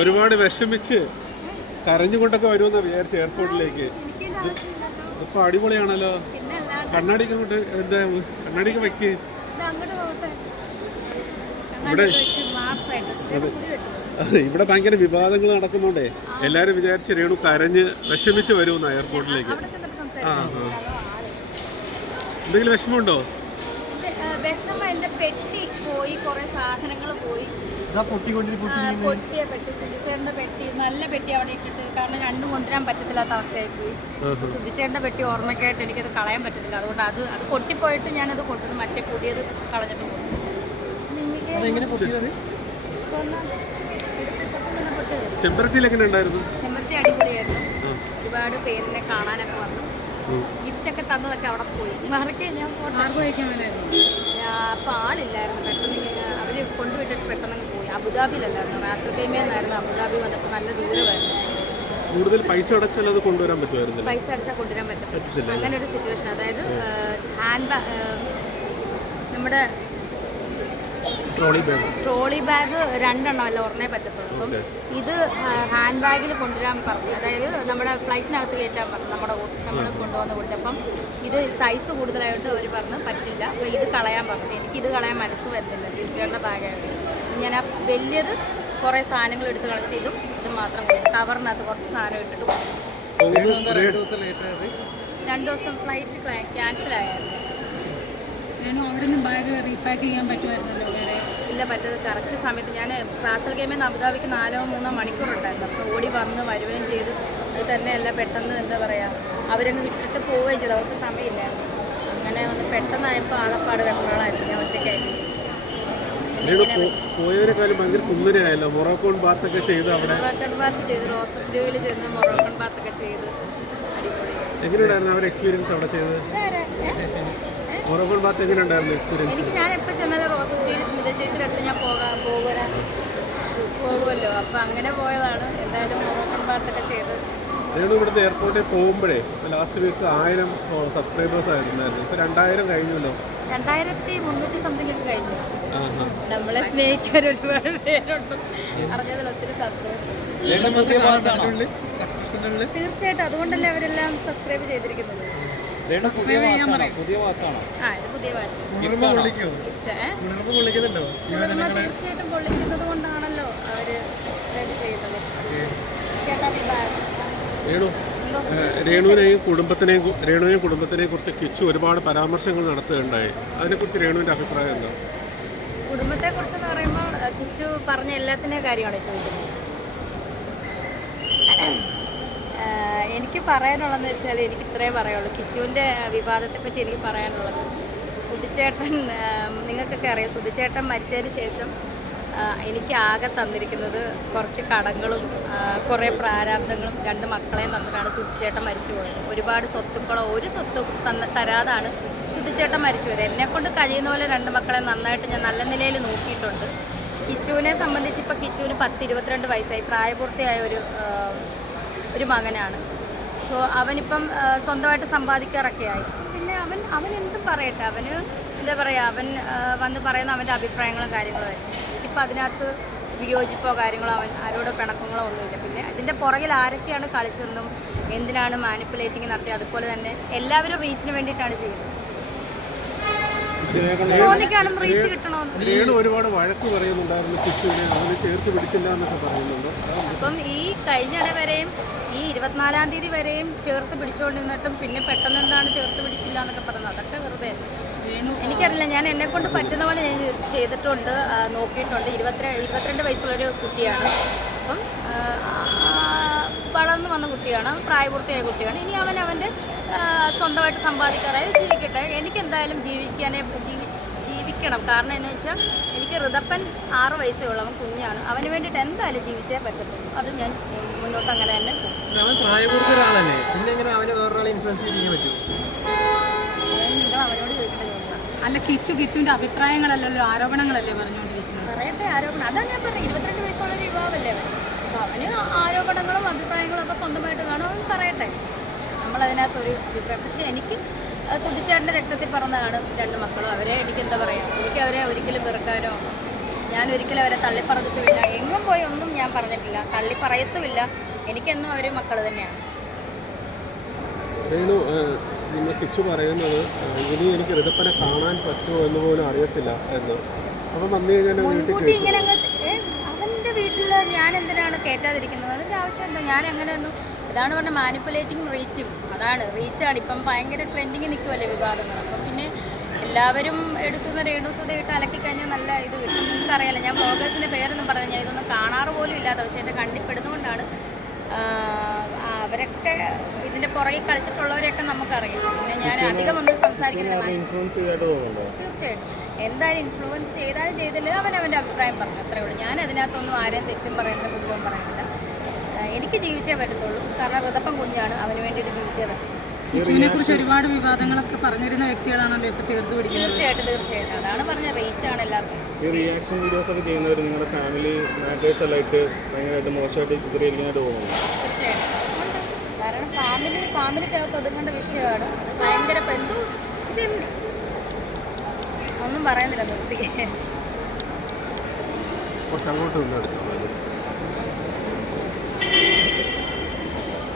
ഒരുപാട് വിഷമിച്ച് കരഞ്ഞുകൊണ്ടൊക്കെ വരുമെന്നാ വിചാരിച്ച എയർപോർട്ടിലേക്ക്. ഇപ്പൊ അടിപൊളിയാണല്ലോ. കണ്ണാടിക്ക് അങ്ങോട്ട് എന്താ കണ്ണാടിക്ക് വെക്ക്. ഇവിടെ ഭയങ്കര വിവാദങ്ങൾ നടക്കുന്നുണ്ടേ. എല്ലാരും വിചാരിച്ച് രേണു കരഞ്ഞ് വിഷമിച്ച് വരുമെന്നാ എയർപോർട്ടിലേക്ക്. എന്തെങ്കിലും വിഷമമുണ്ടോ? വിഷമം എന്റെ പെട്ടി പോയി, കുറെ സാധനങ്ങൾ പോയി. പൊട്ടിയ പെട്ടി, സുധിച്ചേട്ടന്റെ പെട്ടി, നല്ല പെട്ടി അവിടെ ഇട്ടിട്ട്, കാരണം രണ്ടും കൊണ്ടുവരാൻ പറ്റത്തില്ലാത്ത അവസ്ഥയായി പോയി. സുധിച്ചേട്ടന്റെ പെട്ടി ഓർമ്മയ്ക്കായിട്ട് എനിക്കത് കളയാൻ പറ്റത്തില്ല. അതുകൊണ്ട് അത് പൊട്ടിപ്പോയിട്ട് ഞാനത് കൊണ്ടുവന്ന് മറ്റേ പുതിയത് കളഞ്ഞിട്ട് പോകും. ചെമ്പരത്തിയിൽ എങ്ങനെ ഉണ്ടായിരുന്നു? ചെമ്പരത്തി അടിപൊളിയായിരുന്നു. ഒരുപാട് പേരിനെ കാണാനൊക്കെ വന്നു. ഗിഫ്റ്റ് ഒക്കെ തന്നതൊക്കെ അവിടെ പോയി. മറക്കെ ഞാൻ അപ്പൊ ആളില്ലായിരുന്നു. പെട്ടെന്ന് അവര് കൊണ്ടുവിട്ടിട്ട് പെട്ടെന്ന് പോയി. അബുദാബിയിലല്ലായിരുന്നു, റാസൽഖൈമയിലായിരുന്നു. അബുദാബി വന്നപ്പോൾ നല്ല ദൂരമായിരുന്നു. കൂടുതൽ പൈസ അടച്ചാൽ അത് കൊണ്ടുവരാൻ പറ്റുമായിരുന്നു. പൈസ അടച്ചാൽ കൊണ്ടുവരാൻ പറ്റത്തില്ല. അങ്ങനെ ഒരു സിറ്റുവേഷൻ. അതായത് നമ്മുടെ ട്രോളി ബാഗ് രണ്ടെണ്ണം അല്ല ഒരെണ്ണേ പറ്റത്തുള്ളൂ. അപ്പം ഇത് ഹാൻഡ് ബാഗിൽ കൊണ്ടുവരാൻ പറഞ്ഞു. അതായത് നമ്മുടെ ഫ്ലൈറ്റിനകത്ത് കയറ്റാൻ പറഞ്ഞു. നമ്മൾ കൊണ്ടുവന്ന് കൊടുത്തു. അപ്പം ഇത് സൈസ് കൂടുതലായിട്ട് അവർ പറഞ്ഞ് പറ്റില്ല. അപ്പോൾ ഇത് കളയാൻ പറഞ്ഞു. എനിക്കിത് കളയാൻ മനസ്സ് വരുന്നില്ല. തിരിച്ചേണ്ട ബാഗായിട്ട് ഞാൻ ആ വലിയത് കുറേ സാധനങ്ങൾ എടുത്ത് കളഞ്ഞിട്ട് ഇത് മാത്രം കൊടുത്തു. കവറിനകത്ത് കുറച്ച് സാധനം ഇട്ടിട്ട് കൊടുത്തു. 2 ദിവസം ഫ്ലൈറ്റ് ക്യാൻസലായിരുന്നു. അവിടെ നിന്ന് ബാഗ് റീപാക്ക് ചെയ്യാൻ പറ്റുമായിരുന്നല്ലോ? ഇല്ല, പറ്റത് കറക്റ്റ് സമയത്ത്. ഞാൻ റാസൽഖൈമയിൽ നിന്ന് അബുദാബിക്ക് 4-3 മണിക്കൂറുണ്ടായിരുന്നു. അപ്പോൾ ഓടി വന്ന് വരുകയും ചെയ്ത്. അത് തന്നെയല്ല പെട്ടെന്ന് എന്താ പറയുക, അവരൊന്ന് വിട്ടിട്ട് പോവുകയും ചെയ്തു. അവർക്ക് സമയമില്ലായിരുന്നു. അങ്ങനെ വന്ന് പെട്ടെന്നായപ്പോൾ ആകപ്പാട് വെള്ളമായിരുന്നു. ഞാൻ ഒറ്റയ്ക്കായിരുന്നു. പോയവരെക്കാളും ഭയങ്കര സുന്ദരിയായല്ലോ. മൊറോക്കോൺ ബാത്തൊക്കെ ചെയ്ത് അവിടെ മൊറോക്കോൺ ബാത്ത് ചെയ്ത്, റോസസ് ഡ്യൂവിൽ ചെന്ന് മൊറോക്കോൺ ബാത്തൊക്കെ ചെയ്ത് എങ്ങനെയുണ്ടായിരുന്നു അവരുടെ എക്സ്പീരിയൻസ് അവിടെ ചെയ്തത്? മൊറോക്കോൺ ബാത്ത് എങ്ങനെയുണ്ടായിരുന്നു എക്സ്പീരിയൻസ്? എനിക്ക് ഞാൻ എപ്പോൾ ചെന്നാലും റോസസ് ഡ്യൂവിൽ സ്മിത ചേച്ചിയുടെ അടുത്ത് ഞാൻ പോകുമല്ലോ. അപ്പം അങ്ങനെ പോയതാണ്. എന്തായാലും മൊറോക്കോൺ ബാത്തൊക്കെ ചെയ്ത്. രേണു ഇവിടുത്തെ എയർപോർട്ടിൽ പോകുമ്പോഴേ ലാസ്റ്റ് വീക്ക് 1000 സബ്സ്ക്രൈബേഴ്സ് ആയിരുന്നായിരുന്നു. ഇപ്പൊ 2000 കഴിഞ്ഞല്ലോ. 2300 സംതിങ് ഒക്കെ കഴിഞ്ഞു. നമ്മളെ സ്നേഹിക്കാൻ ഒരുപാട് പേരുണ്ട്. അറിഞ്ഞതിൽ ഒത്തിരി സന്തോഷം. തീർച്ചയായിട്ടും അതുകൊണ്ടല്ലേ അവരെല്ലാം സബ്സ്ക്രൈബ് ചെയ്തിരിക്കുന്നത്. പുതിയ വാച്ചാണ്. ഇത് പുതിയ വാച്ച്. തീർച്ചയായിട്ടും പൊള്ളിക്കുന്നത് കൊണ്ടാണല്ലോ അവര് ചെയ്യുന്നത്. രേണുവിനെയും കുടുംബത്തിനെ കുറിച്ച് കിച്ചു ഒരുപാട് പരാമർശങ്ങൾ നടത്തുകയുണ്ടായി. അതിനെക്കുറിച്ച് രേണുവിന്റെ അഭിപ്രായം എന്താ? കുടുംബത്തെ കുറിച്ചെന്ന് പറയുമ്പോൾ കിച്ചു പറഞ്ഞ എല്ലാത്തിൻ്റെയും കാര്യമാണ് ചോദിക്കുന്നത്. എനിക്ക് പറയാനുള്ളതെന്ന് വെച്ചാൽ എനിക്ക് ഇത്രേ പറയുള്ളൂ. കിച്ചുവിൻ്റെ വിവാദത്തെ പറ്റി എനിക്ക് പറയാനുള്ളത്, സുധിച്ചേട്ടൻ, നിങ്ങൾക്കൊക്കെ അറിയാം, സുധിച്ചേട്ടൻ മരിച്ചതിന് ശേഷം എനിക്ക് ആകെ തന്നിരിക്കുന്നത് കുറച്ച് കടങ്ങളും കുറേ പ്രാരാബ്ദങ്ങളും 2 മക്കളെയും തന്നിട്ടാണ് സുധിച്ചേട്ടൻ മരിച്ചു പോയത്. ഒരുപാട് സ്വത്തുക്കളോ ഒരു സ്വത്തും തരാതാണ് സുധിച്ചേട്ടൻ മരിച്ചു പോയത്. എന്നെക്കൊണ്ട് കഴിയുന്ന പോലെ 2 മക്കളെ നന്നായിട്ട് ഞാൻ നല്ല നിലയിൽ നോക്കിയിട്ടുണ്ട്. കിച്ചുവിനെ സംബന്ധിച്ച് ഇപ്പോൾ കിച്ചുവിന് 10-22 വയസ്സായി, പ്രായപൂർത്തിയായ ഒരു മകനാണ്. സോ അവനിപ്പം സ്വന്തമായിട്ട് സമ്പാദിക്കാറൊക്കെ ആയി. പിന്നെ അവൻ എന്തും പറയട്ടെ, അവന് എന്താ പറയുക, അവൻ വന്ന് പറയുന്ന അവൻ്റെ അഭിപ്രായങ്ങളും കാര്യങ്ങളുമായിരിക്കും. എനിക്കിപ്പോൾ അതിനകത്ത് വിയോജിപ്പോ കാര്യങ്ങളോ ആരോടോ പിണക്കങ്ങളോ ഒന്നുമില്ല. പിന്നെ അതിൻ്റെ പുറകിൽ ആരൊക്കെയാണ് കളിച്ചതെന്നും എന്തിനാണ് മാനിപ്പുലേറ്റിംഗ് നടത്തിയത്, അതുപോലെ തന്നെ എല്ലാവരും റീച്ചിന് വേണ്ടിയിട്ടാണ് ചെയ്യുന്നത്. തോന്നിക്കാണും റീച്ച് കിട്ടണമെന്ന്. ഒരുപാട് വഴക്ക് പറയുന്നുണ്ടായിരുന്നു, ചേർത്ത് പിടിച്ചില്ല എന്നൊക്കെ പറയുന്നുണ്ട്. അപ്പം ഈ കഴിഞ്ഞിടെ വരെയും ഈ 24-ാം തീയതി വരെയും ചേർത്ത് പിടിച്ചുകൊണ്ടിരുന്നിട്ടും പിന്നെ പെട്ടെന്ന് എന്താണ് ചേർത്ത് പിടിച്ചില്ല എന്നൊക്കെ പറയുന്നത്, അതൊക്കെ വെറുതെ. എനിക്കറിയില്ല, ഞാൻ എന്നെക്കൊണ്ട് പറ്റുന്ന പോലെ ഞാൻ ചെയ്തിട്ടുണ്ട്, നോക്കിയിട്ടുണ്ട്. 22 വയസ്സുള്ളൊരു കുട്ടിയാണ്. അപ്പം വളർന്നു വന്ന കുട്ടിയാണ്, പ്രായപൂർത്തിയായ കുട്ടിയാണ്. ഇനി അവൻ്റെ സ്വന്തമായിട്ട് സമ്പാദിക്കാറായി ജീവിക്കട്ടെ. എനിക്കെന്തായാലും ജീവിക്കണം. കാരണം എന്ന് വെച്ചാൽ എനിക്ക് ഋതപ്പൻ 6 വയസ്സേ ഉള്ളൂ, അവൻ കുഞ്ഞാണ്. അവന് വേണ്ടിയിട്ട് എന്തായാലും ജീവിച്ചേ പറ്റത്തുള്ളൂ. അത് ഞാൻ മുന്നോട്ട് അങ്ങനെ തന്നെ പോകും. നിങ്ങൾ അവനോട് ചോദിക്കേണ്ട ചോദിക്കണം. അല്ല, കിച്ചുവിന്റെ അഭിപ്രായങ്ങളല്ലല്ലോ, ആരോപണങ്ങളല്ലേ പറഞ്ഞുകൊണ്ടിരിക്കുന്നത്? പറയട്ടെ, ആരോപണം. അതാണ് ഞാൻ പറഞ്ഞത്, 22 വയസ്സുള്ളൊരു യുവാവല്ലേ അവൻ. അപ്പോൾ അവന് ആരോപണങ്ങളും അഭിപ്രായങ്ങളും ഒക്കെ സ്വന്തമായിട്ട് കാണും, അവൻ പറയട്ടെ. നമ്മളതിനകത്തൊരു അഭിപ്രായം. പക്ഷേ എനിക്ക് സുധിച്ചേട്ടൻ്റെ രക്തത്തിൽ പറഞ്ഞതാണ് 2 മക്കളും. അവരെ എനിക്ക് എന്താ പറയുക, എനിക്ക് അവരെ ഒരിക്കലും വെറുക്കാനോ ഞാൻ ഒരിക്കലും അവരെ തള്ളിപ്പറഞ്ഞിട്ടുമില്ല, എങ്ങും പോയി ഒന്നും ഞാൻ പറഞ്ഞിട്ടില്ല, തള്ളിപ്പറയത്തുമില്ല. എനിക്കെന്നും അവർ മക്കൾ തന്നെയാണ്. നിങ്ങൾ കിച്ചു പറയുന്നത് ഇനി എനിക്ക് ഋതുപ്പനെ കാണാൻ പറ്റുമോ എന്ന് പോലും അറിയത്തില്ല എന്ന്. അപ്പം വന്നു കഴിഞ്ഞാൽ മുൻകൂട്ടി ഇങ്ങനെ അങ്ങ് അവൻ്റെ വീട്ടിൽ ഞാൻ എന്തിനാണ് കയറ്റാതിരിക്കുന്നത്? അതിൻ്റെ ആവശ്യമുണ്ടോ? ഞാൻ അങ്ങനെയൊന്നും, ഇതാണ് പറഞ്ഞ മാനിപ്പുലേറ്റിംഗ് റീച്ചും. അതാണ് റീച്ചാണ് ഇപ്പം ഭയങ്കര ട്രെൻഡിങ് നിൽക്കുമല്ലേ വിവാദങ്ങൾ. അപ്പം പിന്നെ എല്ലാവരും എടുക്കുന്ന രേണുസുധയിട്ട് അലക്കി കഴിഞ്ഞാൽ നല്ല ഇത് കിട്ടും. നിങ്ങൾക്കറിയാലോ, ഞാൻ വ്ളോഗേഴ്സിൻ്റെ പേരൊന്നും പറഞ്ഞാൽ ഞാൻ ഇതൊന്നും കാണാറ് പോലും ഇല്ലാത്ത, പക്ഷേ എൻ്റെ കണ്ണിപ്പെടുന്നതുകൊണ്ടാണ്. അവരൊക്കെ ഇതിൻ്റെ പുറകിൽ കളിച്ചിട്ടുള്ളവരെയൊക്കെ നമുക്കറിയാം. പിന്നെ ഞാൻ അധികം ഒന്നും സംസാരിക്കുന്നില്ല. തീർച്ചയായിട്ടും എന്തായാലും ഇൻഫ്ലുവൻസ് ചെയ്താലും ചെയ്തില്ല അവൻ്റെ അഭിപ്രായം പറഞ്ഞു, അത്രേ ഉള്ളൂ. ഞാൻ അതിനകത്തൊന്നും ആരെയും തെറ്റും പറയുന്നില്ല, കുറ്റവും പറയുന്നില്ല. എനിക്ക് ജീവിച്ചേ പറ്റത്തുള്ളൂ. കാരണം ഋതപ്പം കുഞ്ഞാണ്, അവന് വേണ്ടിയിട്ട് ജീവിച്ചേ പറ്റും. കിച്ചുവിനെ കുറിച്ച് ഒരുപാട് വിവാദങ്ങളൊക്കെ പറഞ്ഞിരുന്ന വ്യക്തികളാണല്ലോ ഇപ്പോൾ ചേർത്ത് പിടിക്കുന്നത്. തീർച്ചയായിട്ടും അതാണ് പറഞ്ഞ റീച്ചാണ് എല്ലാവർക്കും. ഈ റിയാക്ഷൻ വീഡിയോസ് ഒക്കെ ചെയ്യുന്നവർ നിങ്ങളുടെ ഫാമിലി മാറ്റേഴ്സ് എല്ലായിട്ട് ഭയങ്കരമായിട്ട് മോശമായിട്ട് ചിത്രീകരിക്കാനായിട്ട് പോകുന്നു. തീർച്ചയായിട്ടും കാരണം ഫാമിലി ചേർത്ത് ഒതുങ്ങേണ്ട വിഷയമാണ്. അത് ഭയങ്കര ഇതെന്ത് ഒന്നും പറയുന്നില്ല, നിർത്തി. കുറച്ച് അങ്ങോട്ട്